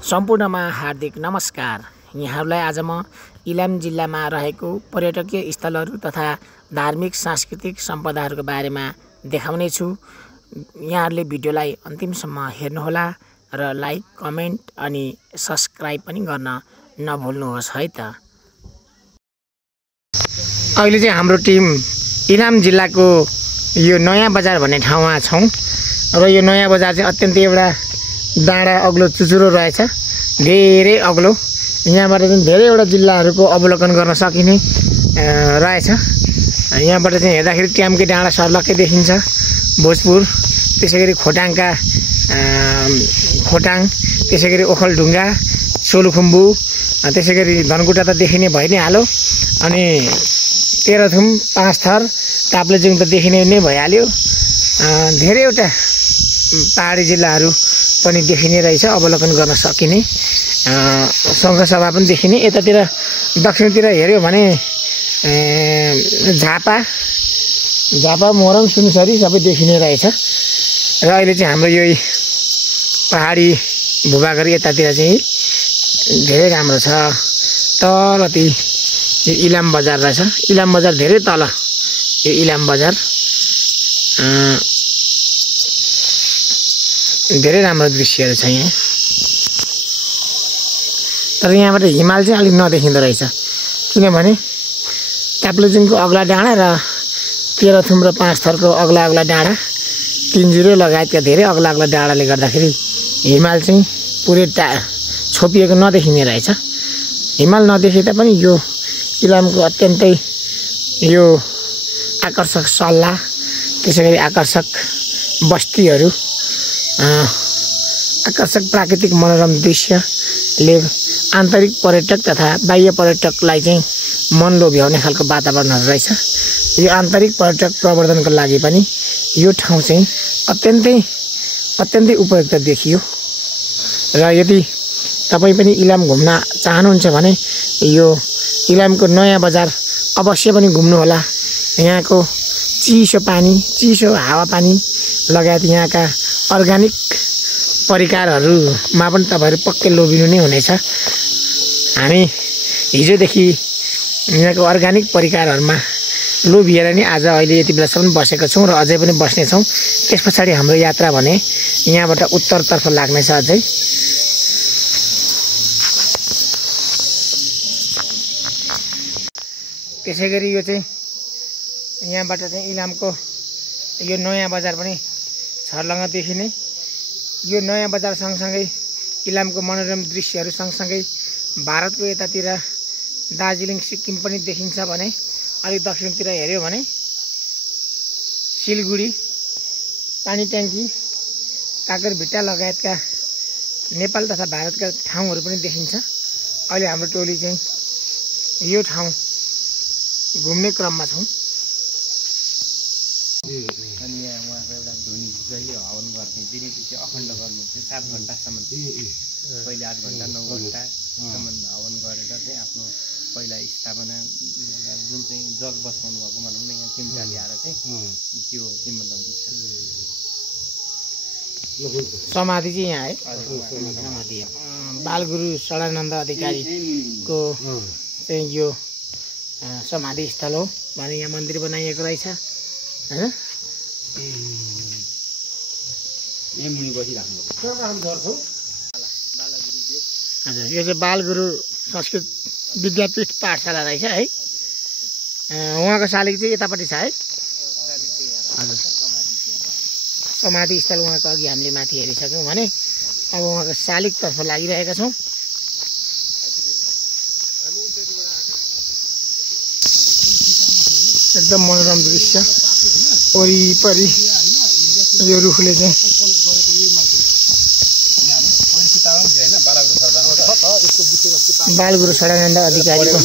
सम्पूर्णमा हार्दिक नमस्कार। यहाँहरूलाई आज म इलाम जिल्लामा रहेको पर्यटकीय स्थलहरू तथा धार्मिक सांस्कृतिक सम्पदाहरूको बारेमा देखाउने छु। यहाँहरूले भिडियोलाई अन्तिमसम्म हेर्नुहोला र लाइक, कमेन्ट अनि सब्स्क्राइब पनि गर्न नभुल्नुहोस् है त। अहिले चाहिँ हाम्रो टिम इलाम जिल्लाको यो नयाँ बजार भन्ने ठाउँमा छौँ र यो नयाँ बजार चाहिँ अत्यन्तै एउटा डाँडा अग्लो चुचुरो रहेछ, धेरै अग्लो। यहाँबाट चाहिँ धेरैवटा जिल्लाहरूको अवलोकन गर्न सकिने रहेछ। यहाँबाट चाहिँ हेर्दाखेरि ट्याम्के डाँडा सर्लक्कै देखिन्छ, भोजपुर, त्यसैगरी खोटाङका खोटाङ, त्यसैगरी ओखलढुङ्गा, सोलुखुम्बु, त्यसैगरी धनकुटा त देखिने भइ नै हाल्यो, अनि तेह्रथुम, पाँचथर, ताप्लेजुङ त देखिने नै भइहाल्यो। धेरैवटा पहाडी जिल्लाहरू पनि देखिने रहेछ, अवलोकन गर्न सकिने। सङ्घसभा पनि देखिने। यतातिर दक्षिणतिर हेऱ्यो भने झापा, मोरङ, सुनसरी सबै देखिने रहेछ। र अहिले चाहिँ हाम्रो यो पहाडी भूभागहरू यतातिर चाहिँ धेरै राम्रो छ। तल ती यो इलाम बजार रहेछ, इलाम बजार धेरै तल, यो इलाम बजार धेरै राम्रो दृश्यहरू छ यहाँ। तर यहाँबाट हिमाल चाहिँ अलिक नदेखिँदो रहेछ, किनभने ताप्लेजुङको अग्ला डाँडा र तेह्रथुम र पाँचथरको अग्ला अग्ला डाँडा, तिनजुरे लगायतका धेरै अग्ला अग्ला डाँडाले गर्दाखेरि हिमाल चाहिँ पुरै छोपिएको नदेखिने रहेछ। हिमाल नदेखिए तापनि यो इलामको अत्यन्तै यो आकर्षक सल्ला, त्यसैगरी आकर्षक बस्तीहरू, आकर्षक प्राकृतिक मनोरम दृश्यले आन्तरिक पर्यटक तथा बाह्य पर्यटकलाई चाहिँ मन लोभ्याउने खालको वातावरणहरू रहेछ। यो आन्तरिक पर्यटक प्रवर्धनको लागि पनि यो ठाउँ चाहिँ अत्यन्तै उपयुक्त देखियो। र यदि तपाईँ पनि इलाम घुम्न चाहनुहुन्छ भने यो इलामको नयाँ बजार अवश्य पनि घुम्नुहोला। यहाँको चिसो पानी, चिसो हावापानी लगायत यहाँका अर्ग्यानिक परिकारहरूमा पनि तपाईँहरू पक्कै लोभिनु नै हुनेछ। हामी हिजोदेखि यहाँको अर्ग्यानिक परिकारहरूमा लोभिएर नि आज अहिले यति बेलासम्म बसेको छौँ र अझै पनि बस्नेछौँ। त्यस पछाडि हाम्रो यात्रा भने यहाँबाट उत्तरतर्फ लाग्नेछ अझै। त्यसै गरी यो चाहिँ यहाँबाट चाहिँ इलामको यो नयाँ बजार पनि छर्लङ्ग देखिने। यो नयाँ बजार सँगसँगै इलामको मनोरम दृश्यहरू सँगसँगै भारतको यतातिर दार्जिलिङ, सिक्किम पनि देखिन्छ भने अलिक दक्षिणतिर हेऱ्यो भने सिलगढी, पानी ट्याङ्की, काकरभिट्टा लगायतका नेपाल तथा भारतका ठाउँहरू पनि देखिन्छ। अहिले हाम्रो टोली चाहिँ यो ठाउँ घुम्ने क्रममा छौँ। अनि यहाँ उहाँको एउटा ध्वनि जहिले हवन गर्ने, दिनैपिछे अखण्ड गर्ने, त्यो 7 घन्टासम्म, पहिले 8 घन्टा 9 घन्टासम्म हवन गरेर चाहिँ आफ्नो पहिला स्थापना जुन चाहिँ जग बसाउनु भएको भनौँ न, यहाँ 3 ल्याएर चाहिँ त्यो किम्बदन्ती छ। समाधि चाहिँ यहाँ है, समाधि बालगुरु सडानन्द अधिकारीको चाहिँ यो समाधि स्थल हो भने यहाँ मन्दिर बनाइएको रहेछ हैन। हजुर, यो चाहिँ बालगुरु संस्कृत विद्यापीठ पाठशाला रहेछ है। उहाँको शालिग चाहिँ यतापट्टि छ है। हजुर, समाधि स्थल उहाँको अघि हामीले माथि हेरिसक्यौँ भने अब उहाँको शालिगतर्फ लागिरहेका छौँ। एकदम मनोरम दृश्य, वरिपरि यो रुखले चाहिँ बालगुरु सडानन्द अधिकारीको